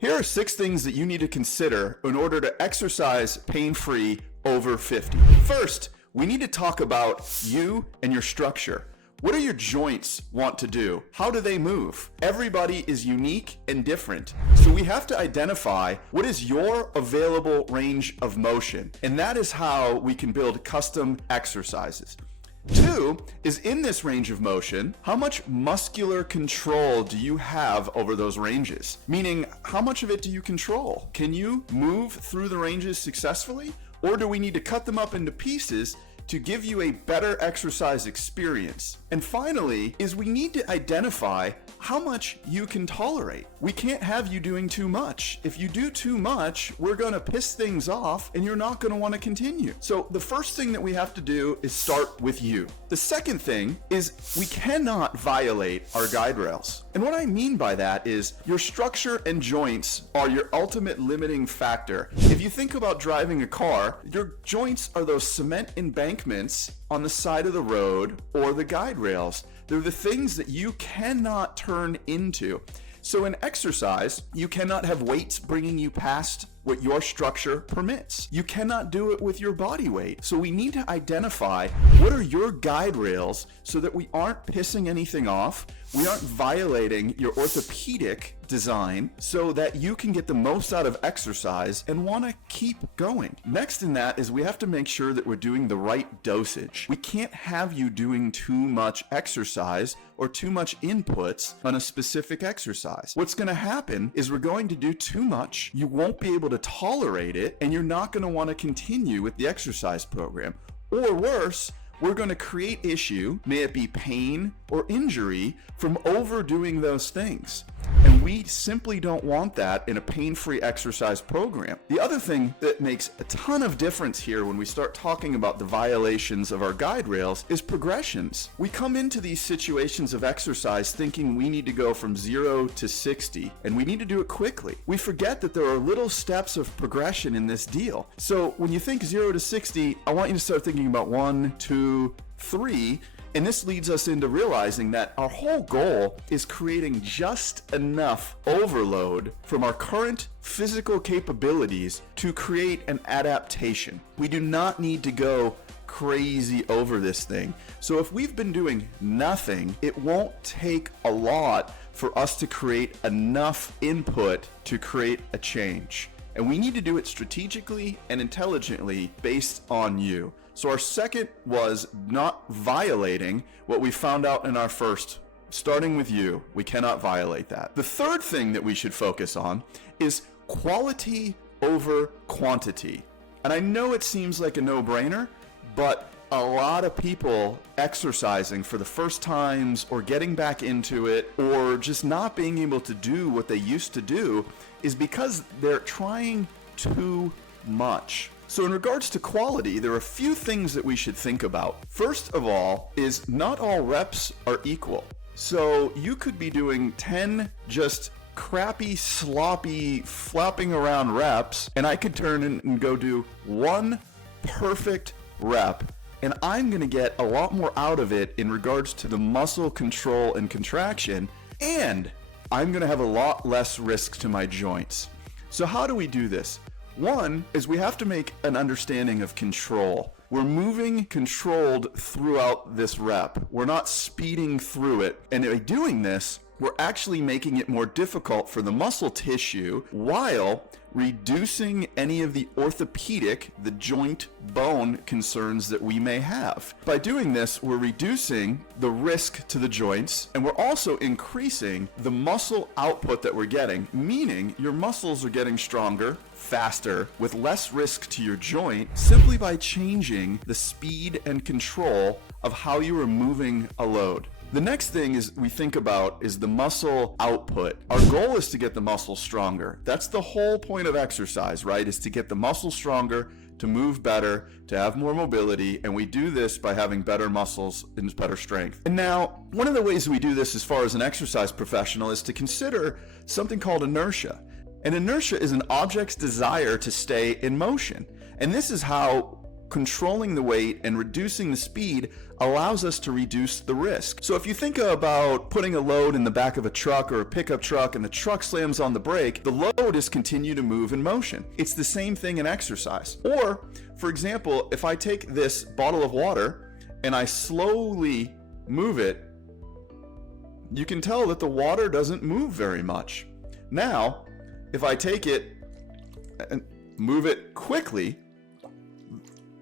Here are 6 things that you need to consider in order to exercise pain-free over 50. First, we need to talk about you and your structure. What do your joints want to do? How do they move? Everybody is unique and different. So we have to identify what is your available range of motion. And that is how we can build custom exercises. 2 is, in this range of motion, how much muscular control do you have over those ranges? Meaning, how much of it do you control? Can you move through the ranges successfully? Or do we need to cut them up into pieces to give you a better exercise experience? And finally, is we need to identify how much you can tolerate. We can't have you doing too much. If you do too much, we're gonna piss things off and you're not gonna wanna continue. So the first thing that we have to do is start with you. The second thing is we cannot violate our guide rails. And what I mean by that is your structure and joints are your ultimate limiting factor. If you think about driving a car, your joints are those cement embankments on the side of the road or the guide rails. They're the things that you cannot turn into. So in exercise, you cannot have weights bringing you past what your structure permits. You cannot do it with your body weight. So we need to identify what are your guide rails so that we aren't pissing anything off, we aren't violating your orthopedic design, so that you can get the most out of exercise and want to keep going. Next in that is we have to make sure that we're doing the right dosage. We can't have you doing too much exercise or too much inputs on a specific exercise. What's going to happen is we're going to do too much, you won't be able to tolerate it, and you're not going to want to continue with the exercise program. Or worse, we're going to create issue, may it be pain or injury, from overdoing those things. And we simply don't want that in a pain-free exercise program. The other thing that makes a ton of difference here when we start talking about the violations of our guide rails is progressions. We come into these situations of exercise thinking we need to go from 0 to 60, and we need to do it quickly. We forget that there are little steps of progression in this deal. So when you think 0 to 60, I want you to start thinking about 1, 2, 3, and this leads us into realizing that our whole goal is creating just enough overload from our current physical capabilities to create an adaptation. We do not need to go crazy over this thing. So if we've been doing nothing, it won't take a lot for us to create enough input to create a change. And we need to do it strategically and intelligently based on you. So our second was not violating what we found out in our first. Starting with you, we cannot violate that. The third thing that we should focus on is quality over quantity. And I know it seems like a no-brainer, but a lot of people exercising for the first times or getting back into it or just not being able to do what they used to do is because they're trying too much. So in regards to quality, there are a few things that we should think about. First of all is not all reps are equal. So you could be doing 10 just crappy, sloppy, flopping around reps, and I could turn in and go do 1 perfect rep, and I'm going to get a lot more out of it in regards to the muscle control and contraction, and I'm going to have a lot less risk to my joints. So how do we do this? One is we have to make an understanding of control. We're moving controlled throughout this rep. We're not speeding through it. And by doing this, we're actually making it more difficult for the muscle tissue while reducing any of the orthopedic, the joint bone concerns that we may have. By doing this, we're reducing the risk to the joints, and we're also increasing the muscle output that we're getting, meaning your muscles are getting stronger, faster, with less risk to your joint, simply by changing the speed and control of how you are moving a load. The next thing is we think about is the muscle output. Our goal is to get the muscle stronger. That's the whole point of exercise, right? Is to get the muscle stronger, to move better, to have more mobility, and we do this by having better muscles and better strength. And now, one of the ways we do this as far as an exercise professional is to consider something called inertia. And inertia is an object's desire to stay in motion. And this is how controlling the weight and reducing the speed allows us to reduce the risk. So if you think about putting a load in the back of a truck or a pickup truck and the truck slams on the brake, the load is continue to move in motion. It's the same thing in exercise. Or, for example, if I take this bottle of water and I slowly move it, you can tell that the water doesn't move very much. Now, if I take it and move it quickly,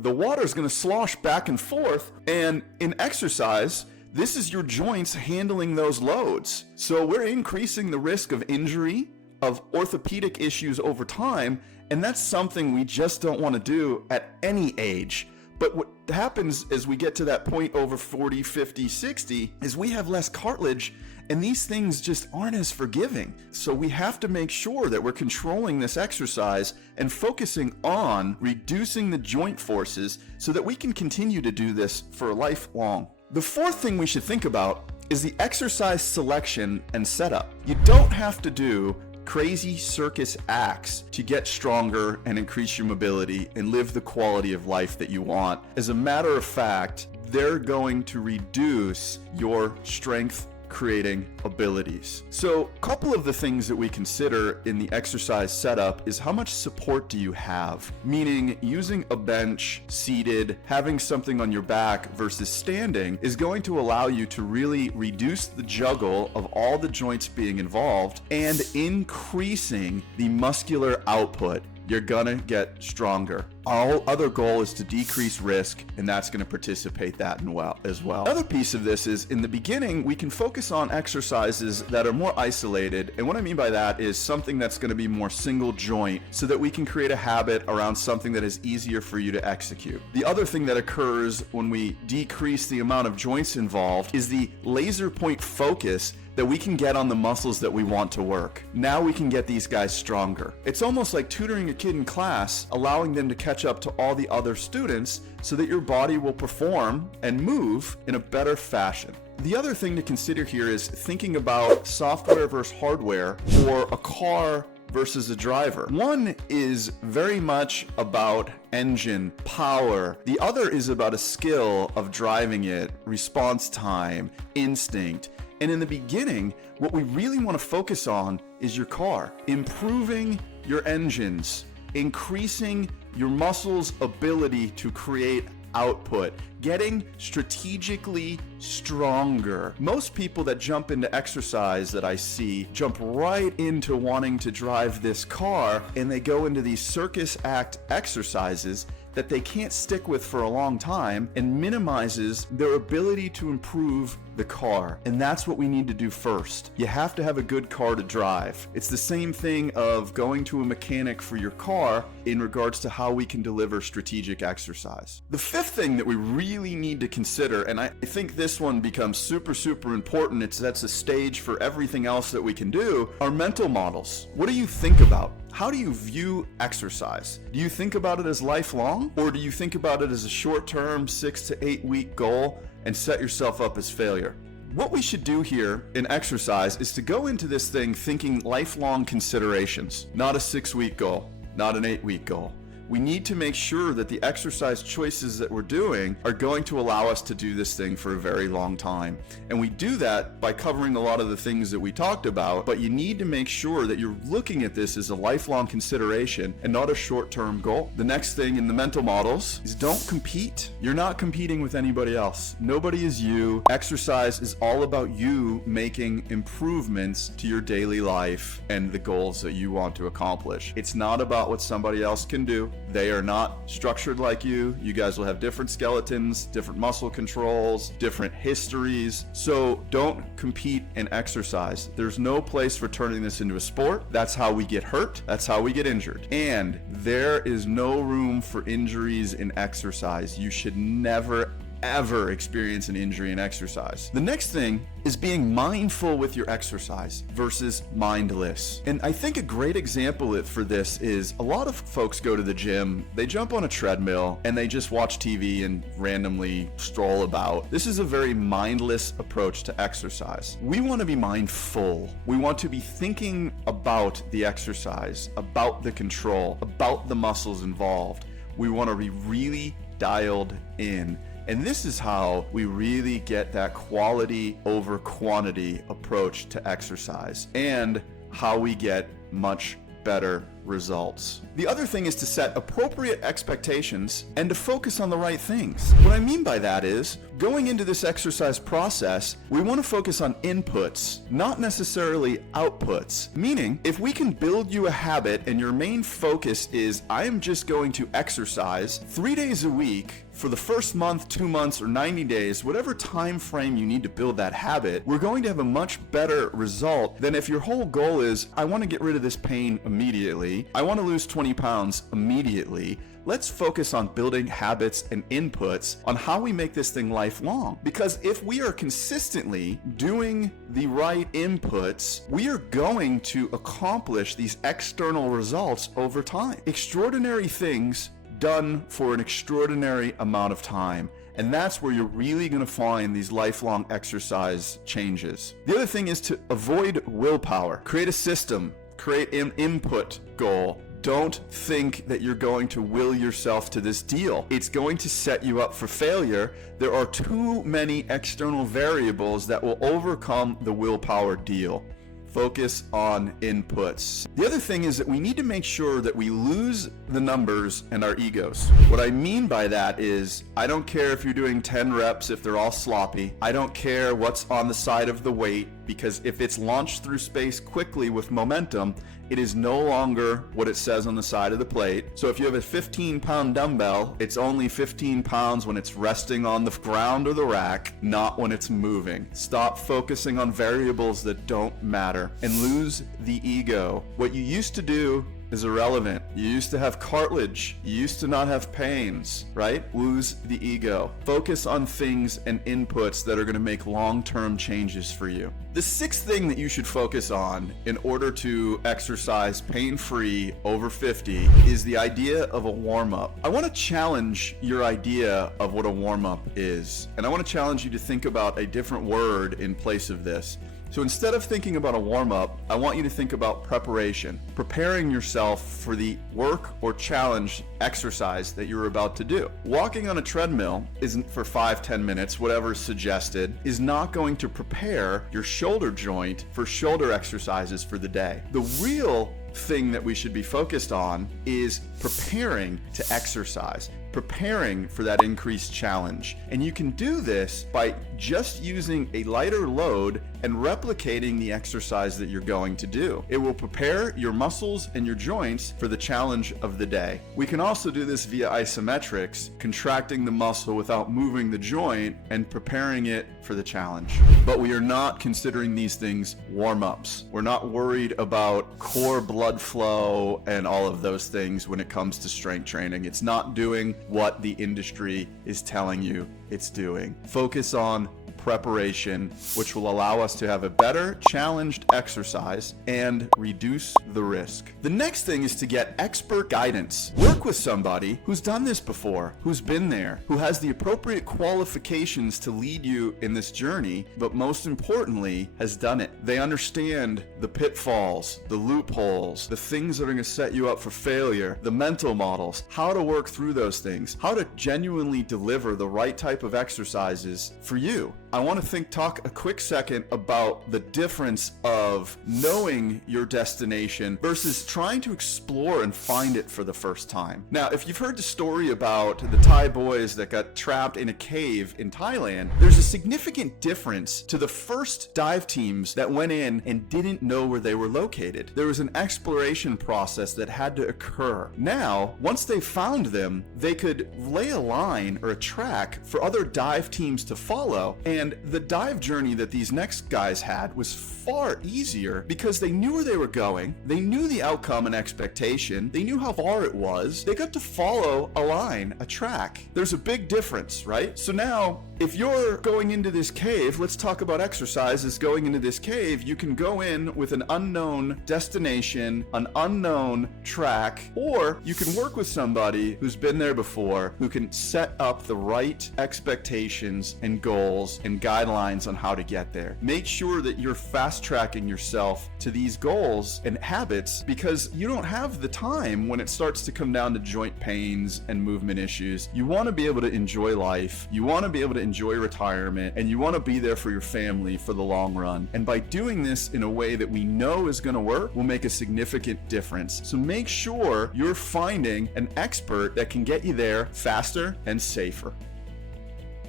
the water is going to slosh back and forth. And in exercise, this is your joints handling those loads. So we're increasing the risk of injury, of orthopedic issues over time, and that's something we just don't want to do at any age. But what happens as we get to that point over 40, 50, 60 is we have less cartilage, and these things just aren't as forgiving. So we have to make sure that we're controlling this exercise and focusing on reducing the joint forces so that we can continue to do this for lifelong. The fourth thing we should think about is the exercise selection and setup. You don't have to do crazy circus acts to get stronger and increase your mobility and live the quality of life that you want. As a matter of fact, they're going to reduce your strength creating abilities. So a couple of the things that we consider in the exercise setup is how much support do you have? Meaning using a bench, seated, having something on your back versus standing is going to allow you to really reduce the juggle of all the joints being involved and increasing the muscular output. You're gonna get stronger. Our other goal is to decrease risk, and that's gonna participate that as well. Another piece of this is in the beginning, we can focus on exercises that are more isolated. And what I mean by that is something that's gonna be more single joint so that we can create a habit around something that is easier for you to execute. The other thing that occurs when we decrease the amount of joints involved is the laser point focus that we can get on the muscles that we want to work. Now we can get these guys stronger. It's almost like tutoring a kid in class, allowing them to catch up to all the other students so that your body will perform and move in a better fashion. The other thing to consider here is thinking about software versus hardware or a car versus a driver. One is very much about engine, power. The other is about a skill of driving it, response time, instinct. And in the beginning, what we really want to focus on is your car. Improving your engines, increasing your muscles' ability to create output, getting strategically stronger. Most people that jump into exercise that I see jump right into wanting to drive this car, and they go into these circus act exercises that they can't stick with for a long time and minimizes their ability to improve the car. And that's what we need to do first. You have to have a good car to drive. It's the same thing of going to a mechanic for your car in regards to how we can deliver strategic exercise. The fifth thing that we really need to consider, and I think this one becomes super important, it sets a stage for everything else that we can do, are mental models. What do you think about? How do you view exercise? Do you think about it as lifelong, or do you think about it as a short-term 6 to 8 week goal and set yourself up as failure? What we should do here in exercise is to go into this thing thinking lifelong considerations, not a 6-week goal, not an 8-week goal. We need to make sure that the exercise choices that we're doing are going to allow us to do this thing for a very long time. And we do that by covering a lot of the things that we talked about, but you need to make sure that you're looking at this as a lifelong consideration and not a short-term goal. The next thing in the mental models is don't compete. You're not competing with anybody else. Nobody is you. Exercise is all about you making improvements to your daily life and the goals that you want to accomplish. It's not about what somebody else can do. They are not structured like you. You guys will have different skeletons, different muscle controls, different histories. So don't compete in exercise. There's no place for turning this into a sport. That's how we get hurt. That's how we get injured. And there is no room for injuries in exercise. You should never ever experience an injury in exercise. The next thing is being mindful with your exercise versus mindless. And I think a great example for this is a lot of folks go to the gym, they jump on a treadmill, and they just watch TV and randomly stroll about. This is a very mindless approach to exercise. We want to be mindful. We want to be thinking about the exercise, about the control, about the muscles involved. We want to be really dialed in. And this is how we really get that quality over quantity approach to exercise, and how we get much better results. The other thing is to set appropriate expectations and to focus on the right things. What I mean by that is, going into this exercise process, we want to focus on inputs, not necessarily outputs. Meaning, if we can build you a habit and your main focus is, I am just going to exercise 3 days a week for the first month, 2 months, or 90 days, whatever time frame you need to build that habit, we're going to have a much better result than if your whole goal is, I want to get rid of this pain immediately, I want to lose 20 pounds immediately. Let's focus on building habits and inputs on how we make this thing lifelong. Because if we are consistently doing the right inputs, we are going to accomplish these external results over time. Extraordinary things done for an extraordinary amount of time. And that's where you're really going to find these lifelong exercise changes. The other thing is to avoid willpower. Create a system. Create an input goal. Don't think that you're going to will yourself to this deal. It's going to set you up for failure. There are too many external variables that will overcome the willpower deal. Focus on inputs. The other thing is that we need to make sure that we lose the numbers and our egos. What I mean by that is, I don't care if you're doing 10 reps if they're all sloppy. I don't care what's on the side of the weight, because if it's launched through space quickly with momentum, it is no longer what it says on the side of the plate. So if you have a 15-pound dumbbell, it's only 15 pounds when it's resting on the ground or the rack, not when it's moving. Stop focusing on variables that don't matter and lose the ego. What you used to do is irrelevant. You used to have cartilage. You used to not have pains, right? Lose the ego. Focus on things and inputs that are going to make long-term changes for you. The sixth thing that you should focus on in order to exercise pain-free over 50 is the idea of a warm-up. I want to challenge your idea of what a warm-up is, and I want to challenge you to think about a different word in place of this. So instead of thinking about a warm-up, I want you to think about preparation, preparing yourself for the work or challenge exercise that you're about to do. Walking on a treadmill isn't for 5-10 minutes, whatever is suggested, is not going to prepare your shoulder joint for shoulder exercises for the day. The real thing that we should be focused on is preparing to exercise, preparing for that increased challenge. And you can do this by just using a lighter load and replicating the exercise that you're going to do. It will prepare your muscles and your joints for the challenge of the day. We can also do this via isometrics, contracting the muscle without moving the joint and preparing it for the challenge. But we are not considering these things warm-ups. We're not worried about core blood flow and all of those things when it comes to strength training. It's not doing what the industry is telling you it's doing. Focus on preparation, which will allow us to have a better challenged exercise and reduce the risk. The next thing is to get expert guidance. Work with somebody who's done this before, who's been there, who has the appropriate qualifications to lead you in this journey, but most importantly, has done it. They understand the pitfalls, the loopholes, the things that are going to set you up for failure, the mental models, how to work through those things, how to genuinely deliver the right type of exercises for you. I want to talk a quick second about the difference of knowing your destination versus trying to explore and find it for the first time. Now, if you've heard the story about the Thai boys that got trapped in a cave in Thailand, there's a significant difference to the first dive teams that went in and didn't know where they were located. There was an exploration process that had to occur. Now, once they found them, they could lay a line or a track for other dive teams to follow. And the dive journey that these next guys had was far easier because they knew where they were going, they knew the outcome and expectation, they knew how far it was, they got to follow a line, a track. There's a big difference, right? So now If you're going into this cave, let's talk about exercises going into this cave. You can go in with an unknown destination, an unknown track, or you can work with somebody who's been there before, who can set up the right expectations and goals and guidelines on how to get there. Make sure that you're fast tracking yourself to these goals and habits, because you don't have the time when it starts to come down to joint pains and movement issues. You want to be able to enjoy life. You want to be able to enjoy retirement, and you want to be there for your family for the long run. And by doing this in a way that we know is going to work will make a significant difference. So make sure you're finding an expert that can get you there faster and safer.